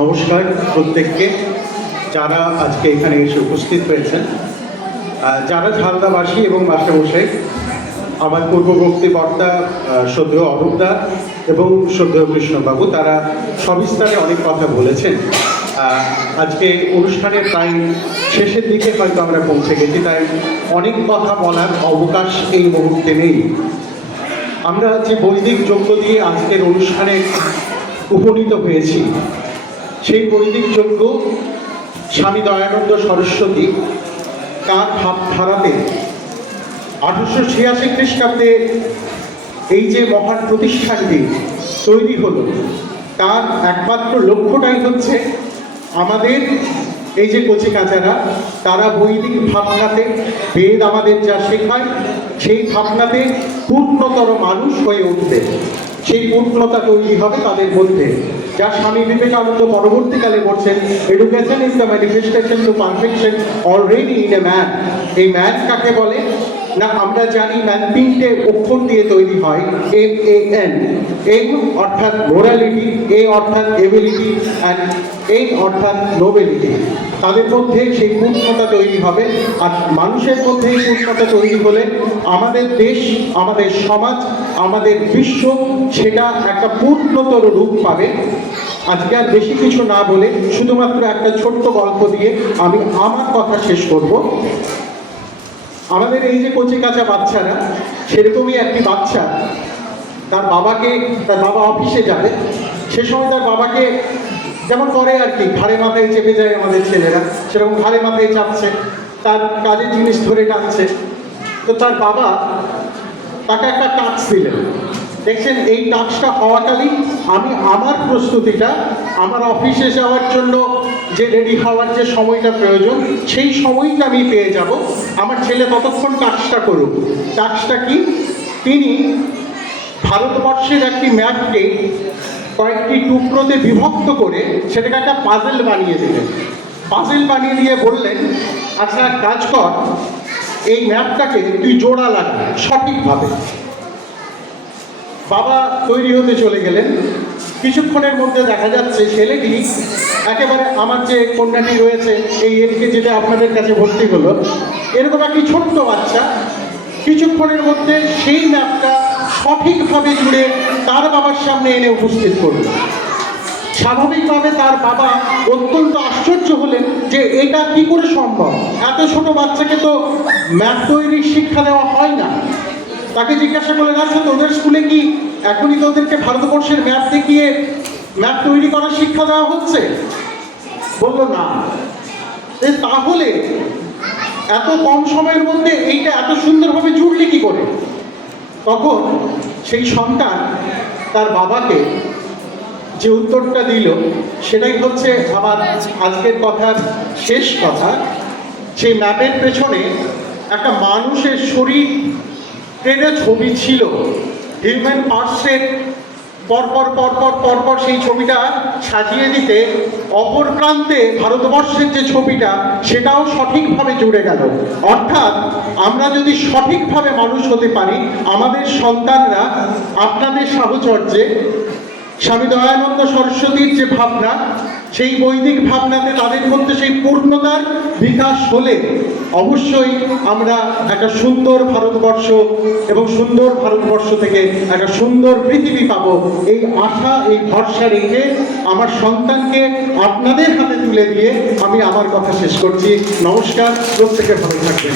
নমস্কার প্রত্যেককে, যারা আজকে এখানে এসে উপস্থিত হয়েছেন, যারা ঝালদাবাসী এবং মাস্টারমশাই, আমার পূর্ববর্তী বক্তা শ্রদ্ধেয় অরূপদা এবং শ্রদ্ধেয় কৃষ্ণবাবু, তারা সবিস্তারে অনেক কথা বলেছেন। আজকে অনুষ্ঠানের প্রায় শেষের দিকে হয়তো আমরা পৌঁছে গেছি, তাই অনেক কথা বলার অবকাশ এই মুহূর্তে নেই। আমরা যে বৈদিক যজ্ঞ দিয়ে আজকের অনুষ্ঠানে উপনীত হয়েছি, সেই বৈদিক যজ্ঞ স্বামী দয়ানন্দ সরস্বতী তাঁর ভাবধারাতে 1886 খ্রিস্টাব্দে এই যে মহান প্রতিষ্ঠানটি তৈরি হলো, তার একমাত্র লক্ষ্যটাই হচ্ছে আমাদের এই যে কচিকাঁচারা, তারা বৈদিক ভাবনাতে, বেদ আমাদের যা শেখায় সেই ভাবনাতে পূর্ণতর মানুষ হয়ে উঠবে। সেই পূর্ণতা তৈরি হবে তাদের মধ্যে, যা স্বামী বিবেকানন্দ পরবর্তীকালে বলছেন, education is the manifestation to perfection already in a man. এই ম্যান কাকে বলে না, আমরা জানি ম্যান 3টে অক্ষর দিয়ে তৈরি হয়, MAN। এম অর্থাৎ মোরালিটি, এ অর্থাৎ এবিলিটি, অ্যান্ড এই অর্থাৎ নোবেলিটি। তাদের মধ্যে সেই পূর্ণতা তৈরি হবে, আর মানুষের মধ্যে এই পূর্ণতা তৈরি হলে আমাদের দেশ, আমাদের সমাজ, আমাদের বিশ্ব সেটা একটা পূর্ণতর রূপ পাবে। আজকে আর বেশি কিছু না বলে শুধুমাত্র একটা ছোট্ট গল্প দিয়ে আমি আমার কথা শেষ করব। আমাদের এই যে কচিকাঁচা বাচ্চারা, সেরকমই একটি বাচ্চা তার বাবা অফিসে যাবে, সে সময় তার বাবাকে যেমন করে আর কি, ঘাড়ে মাথায় চেপে যায় আমাদের ছেলেরা, সেরকম ঘাড়ে মাথায় চাপছে, তার কাজের জিনিস ধরে টানছে। তো তার বাবা তাকে একটা টাস্ক দিলেন। দেখছেন, এই টাস্কটা হওয়াকালীন আমি আমার প্রস্তুতিটা, আমার অফিসে যাওয়ার জন্য যে রেডি হওয়ার যে সময়টা প্রয়োজন, সেই সময়টা আমি পেয়ে যাব। আমার ছেলে ততক্ষণ টাস্কটা করুক। টাস্কটা কি? তিনি ভারতবর্ষের একটি ম্যাপকে কয়েকটি টুকরোতে বিভক্ত করে সেটাকে একটা পাজেল বানিয়ে দিলেন। পাজেল বানিয়ে দিয়ে বললেন, আচ্ছা কাজ কর, এই ম্যাপটাকে তুই জোড়া লাগবে সঠিকভাবে। বাবা তৈরি হতে চলে গেলেন। কিছুক্ষণের মধ্যে দেখা যাচ্ছে ছেলেটি একেবারে, আমার যে কন্যাটি রয়েছে এই এদিকে যেটা আপনাদের কাছে ভর্তি হলো, এরকম একটি ছোট্ট বাচ্চা কিছুক্ষণের মধ্যে সেই ম্যাপটা সঠিকভাবে জুড়ে তার বাবার সামনে এনে উপস্থিত করল। স্বাভাবিকভাবে তার বাবা অত্যন্ত আশ্চর্য হলেন যে এটা কি করে সম্ভব, এত ছোট বাচ্চাকে তো ম্যাপ তৈরির শিক্ষা দেওয়া হয় না। তাকে জিজ্ঞাসা করলেন, আচ্ছা তোদের স্কুলে কি এখনই তোদেরকে ভারতবর্ষের ম্যাপ দেখিয়ে ম্যাপ তৈরি করার শিক্ষা দেওয়া হচ্ছে? বলল না। তাহলে এত কম সময়ের মধ্যে এইটা এত সুন্দরভাবে জুড়লি কি করে? তখন সেই সন্তান তার বাবাকে যে উত্তরটা দিল, সেটাই হচ্ছে আমার আজকের কথার শেষ কথা। সেই ম্যাপের পেছনে একটা মানুষের শরীর ট্রেনে ছবি ছিল, হিউম্যান পার্টসের পরপর সেই ছবিটা সাজিয়ে দিতে অপর প্রান্তে ভারতবর্ষের যে ছবিটা, সেটাও সঠিকভাবে জুড়ে গেল। অর্থাৎ আমরা যদি সঠিকভাবে মানুষ হতে পারি, আমাদের সন্তানরা আপনাদের সাহচর্যে স্বামী দয়ানন্দ সরস্বতীর যে ভাবনা, সেই বৈদিক ভাবনাতে তাদের মধ্যে সেই পূর্ণতার বিকাশ হলে অবশ্যই আমরা একটা সুন্দর ভারতবর্ষ এবং সুন্দর ভারতবর্ষ থেকে একটা সুন্দর পৃথিবী পাবো। এই আশা, এই ভরসা রেখে আমার সন্তানকে আপনাদের হাতে তুলে দিয়ে আমি আমার কথা শেষ করছি। নমস্কার, প্রত্যেকে ভালো থাকবেন।